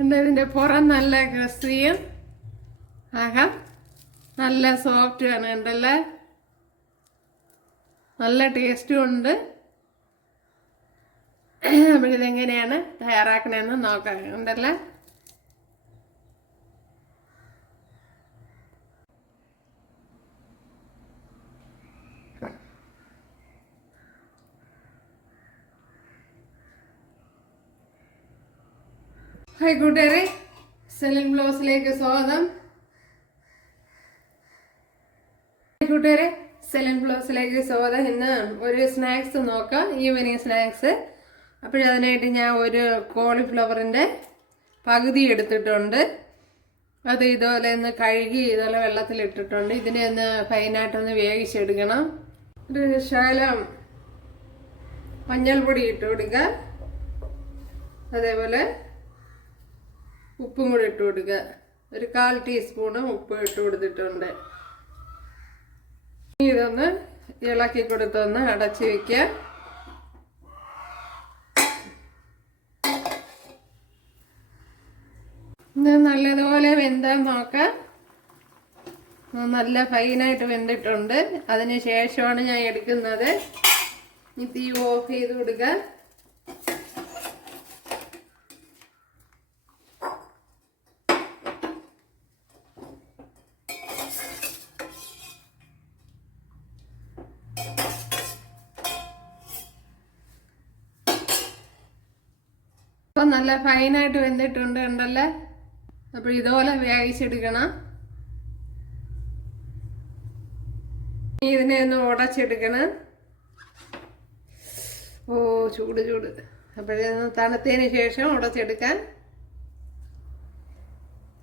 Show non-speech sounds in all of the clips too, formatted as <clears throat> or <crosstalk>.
എന്താ ഇതിന്റെ പുറം നല്ല ക്രിസ്പിയും അകം നല്ല സോഫ്റ്റ് ആണ് ഉണ്ടല്ലേ? നല്ല ടേസ്റ്റും ഉണ്ട്. അപ്പോൾ തയ്യാറാക്കണമെന്ന് നോക്കാം ഉണ്ടല്ലേ? ഹായ് കൂട്ടുകാരെ. സെലിൻ ബ്ലൗസിലേക്ക് സ്വാഗതം. ഹൈ കൂട്ടുകാരെ. സെലിൻ ബ്ലൗസിലേക്ക് സ്വാഗതം. ഇന്ന് ഒരു സ്നാക്സ് നോക്കാം. Evening snacks. അപ്പോഴതിനായിട്ട് ഞാൻ ഒരു കോളിഫ്ലവറിന്റെ പകുതി എടുത്തിട്ടുണ്ട്. അത് ഇതുപോലെ ഒന്ന് കഴുകി ഇതുപോലെ വെള്ളത്തിലിട്ടിട്ടുണ്ട്. ഇതിനെ ഒന്ന് ഫൈനായിട്ടൊന്ന് വേവിച്ചെടുക്കണം. ഒരു ശകലം മഞ്ഞൾപ്പൊടി ഇട്ട് കൊടുക്കുക. അതേപോലെ ഉപ്പും കൂടി ഇട്ട് കൊടുക്കുക ഒരു കാൽ ടീസ്പൂണ് ഉപ്പ് ഇട്ട് കൊടുത്തിട്ടുണ്ട്. ഇനി ഇതൊന്ന് ഇളക്കി കൊടുത്തൊന്ന് അടച്ച് വയ്ക്കുക ഇത് നല്ലതുപോലെ വെന്താൻ നോക്കാം. നല്ല ഫൈനായിട്ട് വെന്തിട്ടുണ്ട്. അതിന് ശേഷമാണ് ഞാൻ എടുക്കുന്നത്. ഇനി തീ ഓഫ് ചെയ്ത് കൊടുക്കുക അപ്പം നല്ല ഫൈനായിട്ട് വെന്തിട്ടുണ്ട് ഉണ്ടല്ലേ അപ്പോൾ ഇതുപോലെ വേവിച്ചെടുക്കണം. ഇതിനെ ഒന്ന് ഉടച്ചെടുക്കണം. ഓ ചൂട് ചൂട്. അപ്പോഴേ തണുത്തതിന് ശേഷം ഉടച്ചെടുക്കാൻ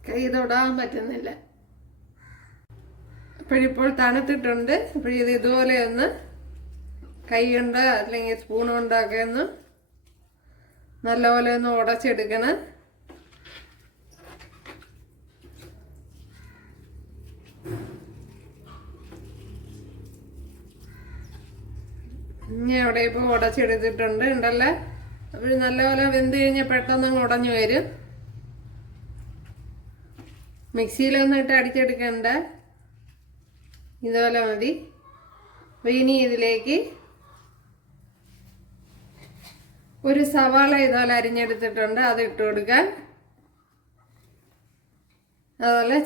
കൈ തൊടാൻ പറ്റുന്നില്ല. അപ്പോഴിപ്പോൾ തണുത്തിട്ടുണ്ട്. അപ്പോഴിത് ഇതുപോലെ ഒന്ന് കൈ കൊണ്ട് അല്ലെങ്കിൽ സ്പൂൺ കൊണ്ടൊക്കെ ഒന്ന് നല്ലപോലെ ഒന്ന് ഉടച്ചെടുക്കണം. ഇനി അവിടെ ഇപ്പോൾ ഉടച്ചെടുത്തിട്ടുണ്ട് ഉണ്ടല്ലേ? അപ്പോൾ നല്ലപോലെ വെന്ത് കഴിഞ്ഞാൽ പെട്ടെന്ന് അങ്ങ് ഉടഞ്ഞു വരും. മിക്സിയിലൊന്നും ഇട്ട് അടിച്ചെടുക്കണ്ട? ഇതുപോലെ മതി. അപ്പോൾ ഇനി ഇതിലേക്ക് ഒരു സവാള ഇതുപോലെ അരിഞ്ഞെടുത്തിട്ടുണ്ട് അത് ഇട്ട് കൊടുക്കാൻ. അതുപോലെ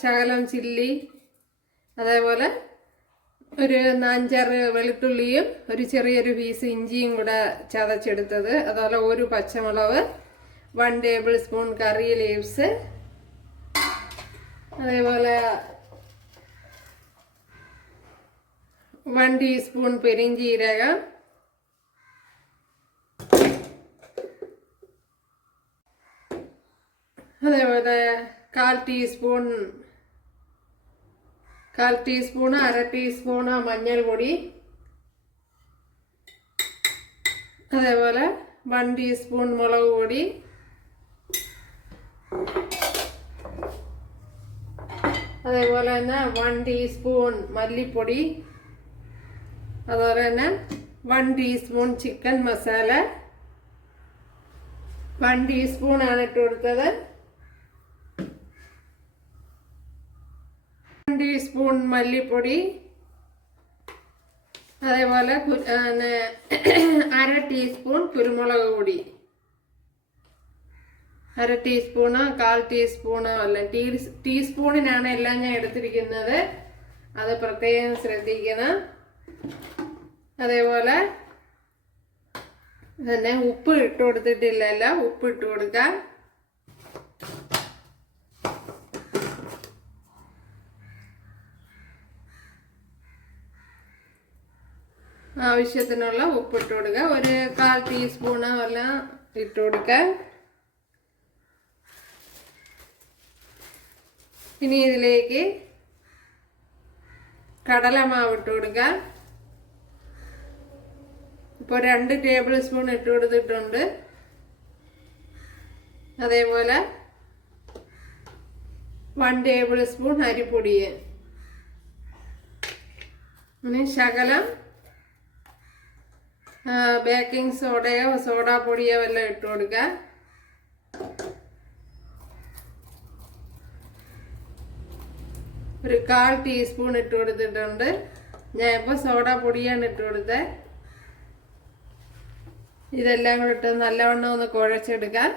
ശകലം ചില്ലി അതേപോലെ ഒരു അഞ്ചാറ് വെളുത്തുള്ളിയും ഒരു ചെറിയൊരു പീസ് ഇഞ്ചിയും കൂടെ ചതച്ചെടുത്തത്. അതുപോലെ ഒരു പച്ചമുളക് one table spoon curry leaves അതേപോലെ വൺ ടീസ്പൂൺ പെരിഞ്ചീരകം. അതേപോലെ കാൽ ടീസ്പൂൺ കാൽ ടീസ്പൂൺ അര ടീസ്പൂണ് മഞ്ഞൾപ്പൊടി. അതേപോലെ വൺ ടീസ്പൂൺ മുളക് പൊടി. അതേപോലെ തന്നെ വൺ ടീസ്പൂൺ മല്ലിപ്പൊടി. അതുപോലെ തന്നെ one teaspoon chicken masala one teaspoon ആണ് ഇട്ട് കൊടുത്തത്. ടീസ്പൂൺ മല്ലിപ്പൊടി അതേപോലെ <clears throat> അര ടീസ്പൂൺ കുരുമുളക് പൊടി. അര ടീസ്പൂണ് കാൽ ടീസ്പൂണ് അല്ല ടീ ടീസ്പൂണിനാണ് എല്ലാം ഞാൻ എടുത്തിരിക്കുന്നത്. അത് പ്രത്യേകം ശ്രദ്ധിക്കണം. അതേപോലെ തന്നെ ഉപ്പ് ഇട്ട് കൊടുത്തിട്ടില്ലല്ലോ ഉപ്പ് ഇട്ട് കൊടുക്കാം ആവശ്യത്തിനുള്ള ഉപ്പ് ഇട്ട് കൊടുക്കുക. ഒരു കാൽ ടീസ്പൂണ് വല്ല ഇട്ട് കൊടുക്കുക. ഇനി ഇതിലേക്ക് കടലമാവ് ഇട്ട് കൊടുക്കുക. ഇപ്പോൾ രണ്ട് ടേബിൾ സ്പൂൺ ഇട്ട് കൊടുത്തിട്ടുണ്ട്. അതേപോലെ വൺ ടേബിൾ സ്പൂൺ അരിപ്പൊടി ശകലം ബേക്കിംഗ് സോഡയോ സോഡാപ്പൊടിയോ വല്ലതും ഇട്ട് കൊടുക്കുക ഒരു കാൽ ടീസ്പൂൺ ഇട്ട് കൊടുത്തിട്ടുണ്ട്. ഞാൻ ഇപ്പോൾ സോഡ പൊടിയാണ് ഇട്ട് കൊടുത്തത് ഇതെല്ലാം കൂടെ ഇട്ട് നല്ലവണ്ണം ഒന്ന് കുഴച്ചെടുക്കാൻ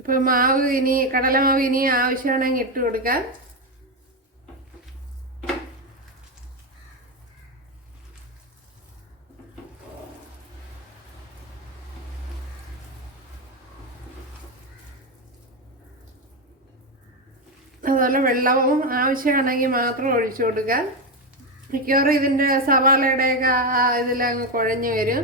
ഇപ്പോൾ മാവ് ഇനി കടലമാവ് ഇനി ആവശ്യമാണെങ്കിൽ ഇട്ട് കൊടുക്കാം. അതുപോലെ വെള്ളവും ആവശ്യമാണെങ്കിൽ മാത്രം ഒഴിച്ചു കൊടുക്കുക. മിക്കവാറും ഇതിന്റെ സവാളയുടെയൊക്കെ ഇതിലങ്ങ് കുഴഞ്ഞു വരും.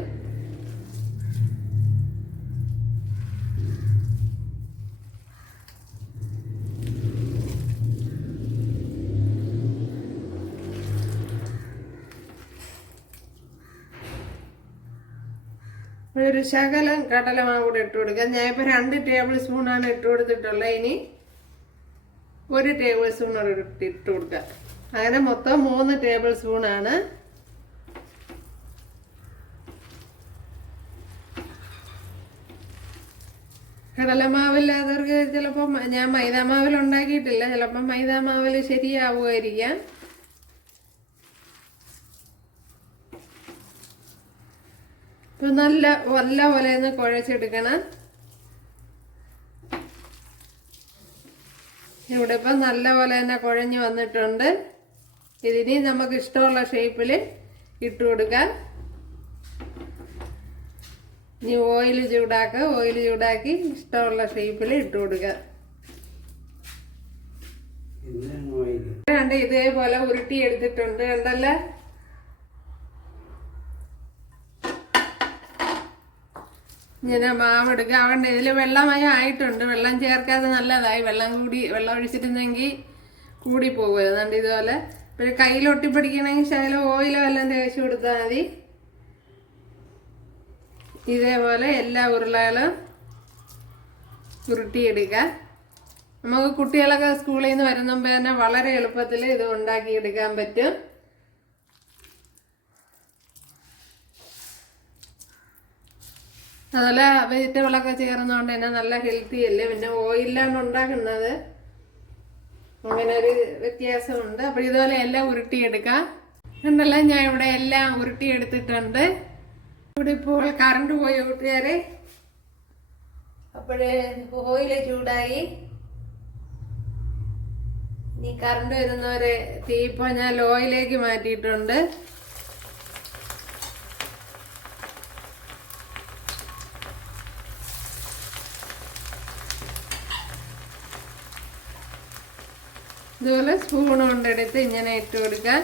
ഒരു ശകലം കടലമാവ് കൂടെ ഇട്ട് കൊടുക്കുക. ഞാൻ ഇപ്പോൾ രണ്ട് ടേബിൾ സ്പൂണാണ് ഇട്ട് കൊടുത്തിട്ടുള്ളത് ഇനി. ഒരു ടേബിൾ സ്പൂൺ ഇട്ട് കൊടുക്കുക. അങ്ങനെ മൊത്തം മൂന്ന് ടേബിൾ സ്പൂണാണ് കടലമാവില്ലാത്തവർക്ക് ചിലപ്പോൾ ഞാൻ മൈദാമാവിൽ ഉണ്ടാക്കിയിട്ടില്ല. ചിലപ്പോൾ മൈദാമാവിൽ ശരിയാവുമായിരിക്കാം. ഇപ്പൊ നല്ല നല്ല പോലെ ഒന്ന് കുഴച്ചെടുക്കണം. ഇവിടെ ഇപ്പം നല്ല പോലെ തന്നെ കുഴഞ്ഞ് വന്നിട്ടുണ്ട്. ഇതിനി നമുക്ക് ഇഷ്ടമുള്ള ഷേപ്പിൽ ഇട്ട് കൊടുക്കാം. ഇനി ഓയിൽ ചൂടാക്കുക ഓയിൽ ചൂടാക്കി ഇഷ്ടമുള്ള ഷേപ്പിൽ ഇട്ട് കൊടുക്കുക കണ്ട് ഇതേപോലെ ഉരുട്ടി എടുത്തിട്ടുണ്ട് കണ്ടല്ലേ? ഇങ്ങനെ മാവ് എടുക്കുക അവന്റെ ഇതിൽ വെള്ളമായി ആയിട്ടുണ്ട്. വെള്ളം ചേർക്കാതെ നല്ലതായി. വെള്ളം കൂടി വെള്ളം ഒഴിച്ചിട്ടുണ്ടെങ്കിൽ കൂടി പോകും. അതുകൊണ്ട് ഇതുപോലെ. പിന്നെ കയ്യിൽ ഒട്ടിപ്പിടിക്കണമെങ്കിൽ ശകലം ഓയിലോ എല്ലാം തേച്ച് കൊടുത്താൽ മതി. ഇതേപോലെ എല്ലാ ഉരുളകളും ഉരുട്ടിയെടുക്കുക നമുക്ക് കുട്ടികളൊക്കെ സ്കൂളിൽ നിന്ന് വരുന്നുമ്പോൾ തന്നെ വളരെ എളുപ്പത്തിൽ ഇത് ഉണ്ടാക്കിയെടുക്കാൻ പറ്റും. അതുപോലെ വെജിറ്റബിളൊക്കെ ചേർന്നുകൊണ്ട് തന്നെ നല്ല ഹെൽത്തി അല്ലേ? പിന്നെ ഓയിലാണ് ഉണ്ടാക്കുന്നത്. അങ്ങനെ ഒരു വ്യത്യാസമുണ്ട്. അപ്പോൾ ഇതുപോലെ എല്ലാം ഉരുട്ടിയെടുക്കാം. ഉണ്ടല്ലോ ഞാൻ ഇവിടെ എല്ലാം ഉരുട്ടിയെടുത്തിട്ടുണ്ട്. ഇവിടെ ഇപ്പോൾ കറണ്ട് പോയി കൂട്ടുകാരെ അപ്പോഴേ ഓയിൽ ചൂടായി. ഇനി കറണ്ട് വരുന്നവരെ തീ ഞാൻ ലോയിലേക്ക് മാറ്റിയിട്ടുണ്ട്. ഇതുപോലെ സ്പൂൺ കൊണ്ടെടുത്ത് ഇങ്ങനെ ഇട്ട് കൊടുക്കാൻ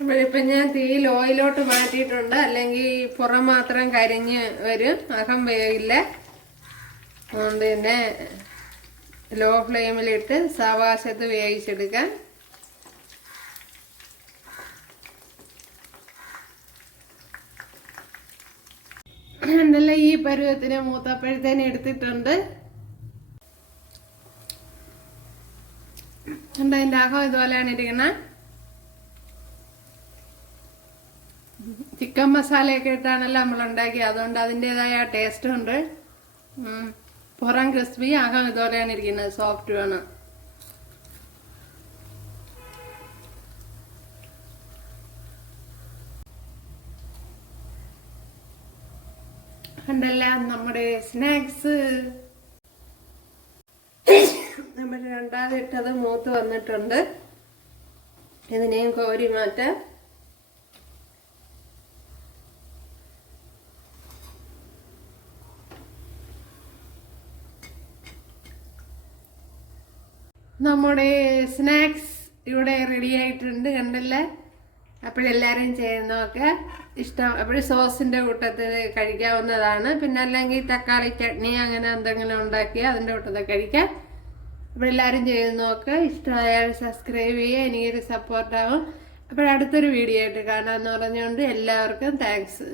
ഇപ്പം ഞാൻ തീ ലോയിലോട്ട് മാറ്റിയിട്ടുണ്ട്. അല്ലെങ്കിൽ പുറം മാത്രം കരിഞ്ഞ് വരും. അകം വേവില്ല. അതുകൊണ്ട് തന്നെ ലോ ഫ്ലെയിമിലിട്ട് സവാശത്ത് വേവിച്ചെടുക്കാം. ഉണ്ടല്ലോ ഈ പരുവത്തിന് മൂത്തപ്പോഴത്തേന് എടുത്തിട്ടുണ്ട്. എന്താ അതിന്റെ അകം ഇതുപോലെയാണ് ഇരിക്കുന്നത് ചിക്കൻ മസാലയൊക്കെ ഇട്ടാണല്ലോ നമ്മൾ ഉണ്ടാക്കി അതുകൊണ്ട് അതിന്റെതായ ടേസ്റ്റ് ഉണ്ട്. പുറം ക്രിസ്പി ആകാം ഇതുപോലെയാണ് ഇരിക്കുന്നത്. സോഫ്റ്റ് ആണ്. കണ്ടല്ല നമ്മുടെ സ്നാക്സ്? നമ്മൾ രണ്ടാമത് ഇട്ടത് മൂത്ത് വന്നിട്ടുണ്ട്. ഇതിനെയും കോരി മാറ്റാം. നമ്മുടെ സ്നാക്സ് ഇവിടെ റെഡി ആയിട്ടുണ്ട് കണ്ടല്ലേ? അപ്പോഴെല്ലാവരും ചെയ്യുന്നതൊക്കെ ഇഷ്ടം അപ്പോഴും സോസിന്റെ കൂട്ടത്തിൽ കഴിക്കാവുന്നതാണ്. പിന്നെ അല്ലെങ്കിൽ തക്കാളി ചട്നി അങ്ങനെ എന്തെങ്കിലും ഉണ്ടാക്കി അതിന്റെ കൂട്ടത്തിൽ കഴിക്കാം. അപ്പോഴെല്ലാവരും ചെയ്ത് നോക്കുക ഇഷ്ടമായാൽ സബ്സ്ക്രൈബ് ചെയ്യുക എനിക്കൊരു സപ്പോർട്ടാവും അപ്പോഴടുത്തൊരു വീഡിയോ ആയിട്ട് കാണാമെന്ന് പറഞ്ഞുകൊണ്ട് എല്ലാവർക്കും താങ്ക്സ്